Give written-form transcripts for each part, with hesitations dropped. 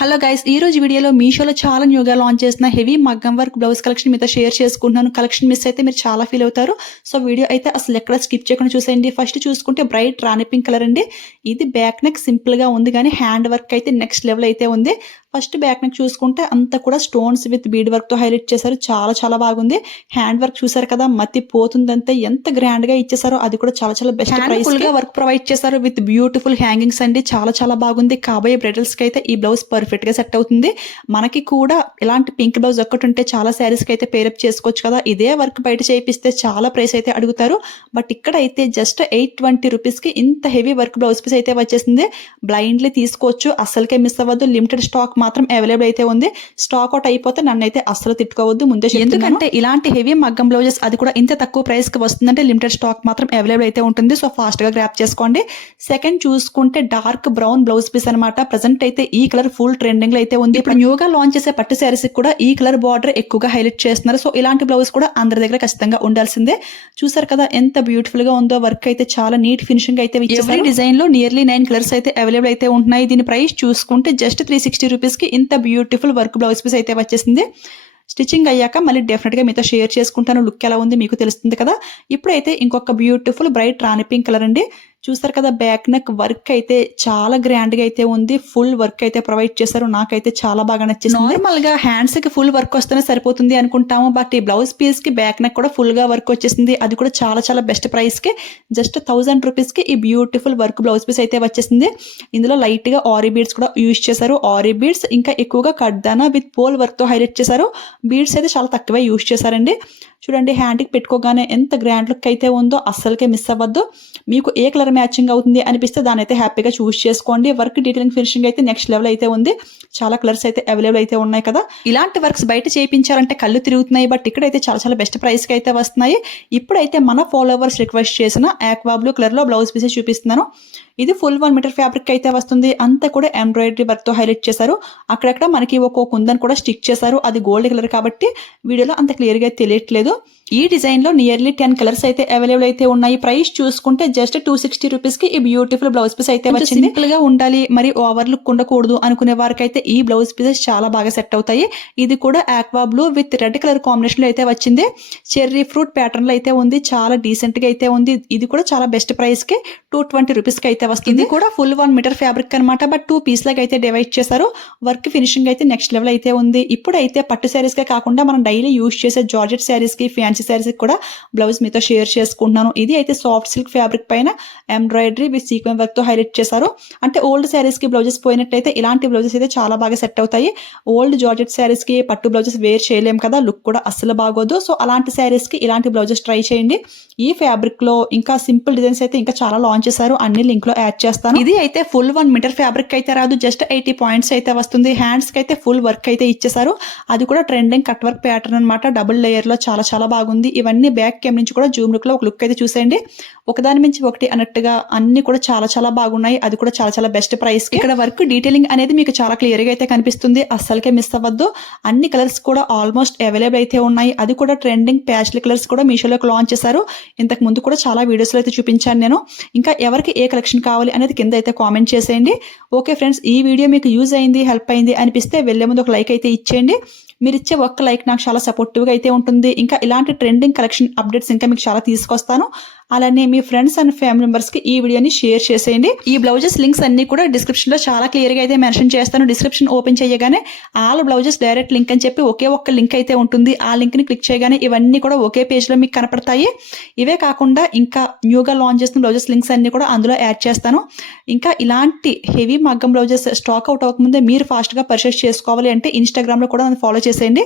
Hello guys, ఈ రోజు వీడియోలో మీషోలో చాలా న్యూగా లాంచ్ చేసిన హెవీ మగ్గం వర్క్ బ్లౌజ్ కలెక్షన్ మీతో షేర్ చేసుకుంటున్నాను. కలెక్షన్ మిస్ అయితే మీరు చాలా ఫీల్ అవుతారు. సో వీడియో అయితే అసలు ఎక్కడ స్కిప్ చేయకుండా చూసేయండి. ఫస్ట్ చూసుకుంటే బ్రైట్ రాణి పింక్ కలర్ అండి. ఇది బ్యాక్ నెక్ సింపుల్ గా ఉంది కానీ హ్యాండ్ వర్క్ అయితే నెక్స్ట్ లెవెల్ అయితే ఉంది. ఫస్ట్ బ్యాక్ నెక్ చూసుకుంటే అంతా కూడా స్టోన్స్ విత్ బీడ్ వర్క్ తో హైలైట్ చేశారు. చాలా చాలా బాగుంది. హ్యాండ్ వర్క్ చూసారు కదా, మతి పోతుందంటే ఎంత గ్రాండ్ గా ఇచ్చేసారో, అది కూడా చాలా చాలా బెస్ట్ ప్రైస్ గా వర్క్ ప్రొవైడ్ చేశారు విత్ బ్యూటిఫుల్ హ్యాంగింగ్స్ అండి. చాలా చాలా బాగుంది. కాబోయే బ్రైడల్స్ కి అయితే ఈ బ్లౌజ్ పర్ఫెక్ట్ గా సెట్ అవుతుంది. మనకి కూడా ఇలాంటి పింక్ బ్లౌజ్ ఒక్కటి ఉంటే చాలా శారీస్ కి అయితే పేరప్ చేసుకోవచ్చు కదా. ఇదే వర్క్ బయట చేపిస్తే చాలా ప్రైస్ అయితే అడుగుతారు. బట్ ఇక్కడ అయితే జస్ట్ 820 రూపీస్ కి ఇంత హెవీ వర్క్ బ్లౌజ్ పీస్ అయితే వచ్చేసింది. బ్లైండ్లీ తీసుకోవచ్చు, అసలుకే మిస్ అవ్వద్దు. లిమిటెడ్ స్టాక్ మాత్రం అవైలబుల్ అయితే ఉంది. స్టాక్ అవుట్ అయిపోతే నన్ను అయితే అస్సలు తిట్టుకోవద్దు ముందే. ఎందుకంటే ఇలాంటి హెవీ మగ్గం బ్లౌజెస్ అది కూడా ఇంత తక్కువ ప్రైస్ కి వస్తుందంటే లిమిటెడ్ స్టాక్ మాత్రం అవైలబుల్ అయితే ఉంటుంది. సో ఫాస్ట్ గా గ్రాప్ చేసుకోండి. సెకండ్ చూసుకుంటే డార్క్ బ్రౌన్ బ్లౌజ్ పీస్ అనమాట. ప్రెసెంట్ అయితే ఈ కలర్ ఫుల్ ట్రెండింగ్ లో అయితే ఉంది. ఇప్పుడు న్యూగా లాంచ్ చేసే పట్టు శారీస్ కూడా ఈ కలర్ బార్డర్ ఎక్కువగా హైలైట్ చేస్తున్నారు. సో ఇలాంటి బ్లౌజ్ కూడా అందరి దగ్గర ఖచ్చితంగా ఉండాల్సిందే. చూసారు కదా ఎంత బ్యూటిఫుల్ గా ఉందో. వర్క్ అయితే చాలా నీట్ ఫినిషింగ్ అయితే ఇచ్చేసారు. డిజైన్ లో నియర్లీ 9 కలర్స్ అయితే అవైలబుల్ అయితే ఉంటున్నాయి. దీని ప్రైస్ చూసుకుంటే జస్ట్ 360 రూపీస్ కి ఇంత బ్యూటిఫుల్ వర్క్ బ్లౌజ్ పీస్ అయితే వచ్చేసింది. స్టిచ్చింగ్ అయ్యాక మళ్ళీ డెఫినెట్ గా మీతో షేర్ చేసుకుంటాను. లుక్ ఎలా ఉంది మీకు తెలుస్తుంది కదా. ఇప్పుడైతే ఇంకొక బ్యూటిఫుల్ బ్రైట్ రాణి పింక్ కలర్ అండి. చూస్తారు కదా, బ్యాక్ నెక్ వర్క్ అయితే చాలా గ్రాండ్ గా అయితే ఉంది. ఫుల్ వర్క్ అయితే ప్రొవైడ్ చేశారు. నాకైతే చాలా బాగా నచ్చింది. నార్మల్ గా హ్యాండ్స్ కి ఫుల్ వర్క్ వస్తేనే సరిపోతుంది అనుకుంటాము. బట్ ఈ బ్లౌజ్ పీస్ కి బ్యాక్ నెక్ కూడా ఫుల్ గా వర్క్ వచ్చేసింది. అది కూడా చాలా చాలా బెస్ట్ ప్రైస్ కి జస్ట్ 1000 రూపీస్ కి ఈ బ్యూటిఫుల్ వర్క్ బ్లౌజ్ పీస్ అయితే వచ్చేసింది. ఇందులో లైట్ గా ఆరీ బీడ్స్ కూడా యూజ్ చేశారు. ఆరీ బీడ్స్ ఇంకా ఎక్కువగా కడ్దానా విత్ పోల్ వర్క్ తో హైలైట్ చేశారు. బీడ్స్ అయితే చాలా తక్కువ యూజ్ చేశారండి. చూడండి, హ్యాండ్ కి పెట్టుకోగానే ఎంత గ్రాండ్ లుక్ అయితే ఉందో. అస్సలకే మిస్ అవ్వద్దు. మీకు ఏ కలర్ మ్యాచింగ్ అవుతుంది అనిపిస్తే దాని అయితే హ్యాపీగా చూస్ చేసుకోండి. వర్క్ డీటెయిలింగ్ ఫినిషింగ్ అయితే నెక్స్ట్ లెవెల్ అయితే ఉంది. చాలా కలర్స్ అయితే అవైలబుల్ అయితే ఉన్నాయి కదా. ఇలాంటి వర్క్స్ బయట చేయించాలంటే కళ్ళు తిరుగుతున్నాయి. బట్ ఇక్కడైతే చాలా చాలా బెస్ట్ ప్రైస్ కి అయితే వస్తున్నాయి. ఇప్పుడైతే మన ఫాలోవర్స్ రిక్వెస్ట్ చేసిన ఆక్వా బ్లూ కలర్ లో బ్లౌజ్ పీసెస్ చూపిస్తున్నాను. ఇది ఫుల్ 1 మీటర్ ఫ్యాబ్రిక్ అయితే వస్తుంది. అంతా కూడా ఎంబ్రాయిడరీ వర్క్ తో హైలైట్ చేశారు. అక్కడక్కడ మనకి ఒక్కో కుందన్ కూడా స్టిక్ చేశారు. అది గోల్డ్ కలర్ కాబట్టి వీడియోలో అంత క్లియర్ గా తెలియట్లేదు. ఈ డిజైన్ లో నియర్లీ 10 కలర్స్ అయితే అవైలబుల్ అయితే ఉన్నాయి. ప్రైస్ చూసుకుంటే జస్ట్ 260 రూపీస్ కి ఈ బ్యూటిఫుల్ బ్లౌజ్ పీస్ అయితే వచ్చింది. సింపుల్ గా ఉండాలి, మరి ఓవర్ లుక్ ఉండకూడదు అనుకునే వారికి అయితే ఈ బ్లౌజ్ పీసెస్ చాలా బాగా సెట్ అవుతాయి. ఇది కూడా aqua blue with red colour combination లో అయితే వచ్చింది. చెర్రీ ఫ్రూట్ ప్యాటర్న్ లో అయితే ఉంది. చాలా డీసెంట్ గా అయితే ఉంది. ఇది కూడా చాలా బెస్ట్ ప్రైస్ కి 220 రూపీస్ కి అయితే వస్తుంది. ఇది కూడా ఫుల్ 1 మీటర్ ఫ్యాబ్రిక్ అనమాట. బట్ 2 పీస్ లాగా అయితే డివైడ్ చేశారు. వర్క్ ఫినిషింగ్ అయితే నెక్స్ట్ లెవెల్ అయితే ఉంది. ఇప్పుడైతే పట్టు శారీస్ కే కాకుండా మనం డైలీ యూజ్ చేసే జార్జెట్ శారీస్ కి, ఫ్యాన్సీ శారీస్ కి కూడా బ్లౌజ్ మీతో షేర్ చేసుకుంటున్నాను. ఇది అయితే సాఫ్ట్ సిల్క్ ఫ్యాబ్రిక్ పైన ఎంబ్రాయిడరీ విత్ సీక్వెన్స్ వర్క్ తో హైలైట్ చేశారు. అంటే ఓల్డ్ శారీస్ కి బ్లౌజెస్ పోయినట్లయితే ఇలాంటి బ్లౌజెస్ అయితే చాలా బాగా సెట్ అవుతాయి. ఓల్డ్ జార్జెట్ శారీస్ కి పట్టు బ్లౌజెస్ వేర్ చేయలేం కదా, లుక్ కూడా అస్సలు బాగోదు. సో అలాంటి శారీస్ కి ఇలాంటి బ్లౌజెస్ ట్రై చేయండి. ఈ ఫ్యాబ్రిక్ లో ఇంకా సింపుల్ డిజైన్స్ అయితే ఇంకా చాలా లాంచ్ చేశారు. అన్ని లింక్ లో యాడ్ చేస్తాను. ఇది అయితే ఫుల్ 1 మీటర్ ఫ్యాబ్రిక్ అయితే రాదు. జస్ట్ 80 పాయింట్స్ అయితే వస్తుంది. హ్యాండ్స్ కి అయితే ఫుల్ వర్క్ అయితే ఇచ్చేసారు. అది కూడా ట్రెండింగ్ కట్ వర్క్ ప్యాటర్న్ అనమాట. డబుల్ లేయర్ లో చాలా చాలా బాగుంది. ఇవన్నీ బ్యాక్ కెమ్ నుంచి కూడా జూమ్ లుక్ లో ఒక లుక్ అయితే చూసేయండి. ఒకదాని మించి ఒకటి అన్నట్టుగా అన్ని కూడా చాలా చాలా బాగున్నాయి. అది కూడా చాలా చాలా బెస్ట్ ప్రైస్. ఇక్కడ వర్క్ డీటెయిలింగ్ అనేది మీకు చాలా క్లియర్ గా అయితే కనిపిస్తుంది. అస్సలకే మిస్ అవ్వద్దు. అన్ని కలర్స్ కూడా ఆల్మోస్ట్ అవైలబుల్ అయితే ఉన్నాయి. అది కూడా ట్రెండింగ్ ప్యాస్టల్ కలర్స్ కూడా మీషోలోకి లాంచ్ చేశారు. ఇంతకు ముందు కూడా చాలా వీడియోస్ లో అయితే చూపించాను నేను. ఇంకా ఎవరికి ఏ కలెక్షన్ కావాలి అనేది కింద అయితే కామెంట్ చేసేయండి. ఓకే ఫ్రెండ్స్, ఈ వీడియో మీకు యూజ్ అయింది, హెల్ప్ అయింది అనిపిస్తే వెళ్లే ముందు ఒక లైక్ అయితే ఇచ్చేయండి. మీరు ఇచ్చే ఒక్క లైక్ నాకు చాలా సపోర్టివ్ గా అయితే ఉంటుంది. ఇంకా ఇలాంటి ట్రెండింగ్ కలెక్షన్ అప్డేట్స్ ఇంకా మీకు చాలా తీసుకొస్తాను. అలానే మీ ఫ్రెండ్స్ అండ్ ఫ్యామిలీ మెంబర్స్ కి ఈ వీడియోని షేర్ చేసేయండి. ఈ బ్లౌజెస్ లింక్స్ అన్ని కూడా డిస్క్రిప్షన్ లో చాలా క్లియర్ గా అయితే మెన్షన్ చేస్తాను. డిస్క్రిప్షన్ ఓపెన్ చేయగానే ఆల్ బ్లౌజెస్ డైరెక్ట్ లింక్ అని చెప్పి ఒకే ఒక్క లింక్ అయితే ఉంటుంది. ఆ లింక్ ని క్లిక్ చేయగానే ఇవన్నీ కూడా ఒకే పేజ్ లో మీకు కనపడతాయి. ఇవే కాకుండా ఇంకా న్యూగా లాంచ్ చేసిన బ్లౌజెస్ లింక్స్ అన్ని కూడా అందులో యాడ్ చేస్తాను. ఇంకా ఇలాంటి హెవీ మగ్గం బ్లౌజెస్ స్టాక్ అవుట్ అవ్వకముందే మీరు ఫాస్ట్ గా పర్చేస్ చేసుకోవాలి అంటే ఇన్స్టాగ్రామ్ లో కూడా నన్ను ఫాలో చేసేయండి.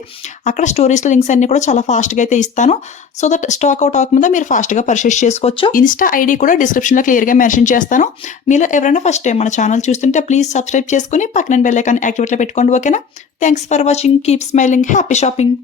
అక్కడ స్టోరీస్ లో లింక్స్ అన్ని కూడా చాలా ఫాస్ట్ గా అయితే ఇస్తాను. సో దట్ స్టాక్ అవుట్ అవ్వకముందే మీరు ఫాస్ట్ గా పర్చేస్ చేసుకోవచ్చు. ఇన్స్టా ఐడి కూడా డిస్క్రిప్షన్ లో క్లియర్ గా మెన్షన్ చేస్తాను. మీలో ఎవరైనా ఫస్ట్ టైం మన ఛానల్ చూస్తుంటే ప్లీజ్ సబ్స్క్రైబ్ చేసుకుని పక్కన బెల్ ఐకాన్ యాక్టివేట్ లో పెట్టుకోండి. ఓకేనా? Thanks for watching. Keep smiling. Happy shopping.